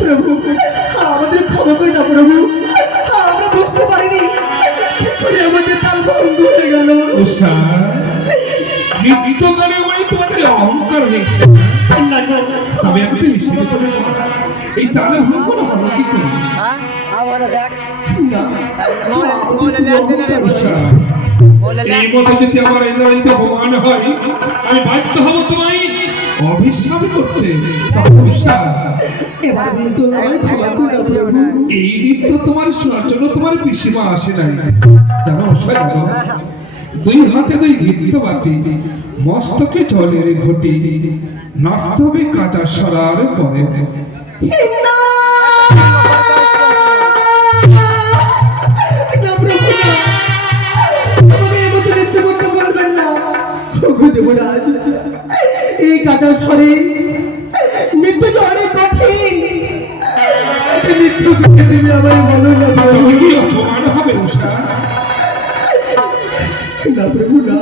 প্রভু আমাদের ক্ষমা করে না প্রভু, আমরা বুঝতে পারিনি কি করে আমাদের তাল ভঙ্গ হয়ে গেল। উষা নৃত্য করে ওই তোমাদের অহংকার হয়েছে। তবে আমি মিশিয়ে করে এই তালে অহংকার হলো কি করে? উষা এই মতো যদি আমার এই লড়াইতে অপমান হয় আমি বাধ্য হব তোমায় অভিশাপ করতে। উষা এবার কিন্তু আমায় ক্ষমা করে দাও প্রভু। এই নৃত্য তোমার শোনার জন্য তোমার পিসিমা আসে নাই জানো উষা, জানো দুই হাতে দুই নৃত্য বাতি, মস্তকে জলের ঘটি, নাচতে হবে কাঁচা সরার পরে। না প্রভু না, আমাকে এই মতো নৃত্য করতে বলবেন না। ওগো দেবরাজ, এই কাঁচা স্বরে নৃত্য যে অনেক কঠিন, এই নৃত্য করতে তুমি আমায় বলো না প্রভু। কি অপমান হবে উষা? না প্রভু না।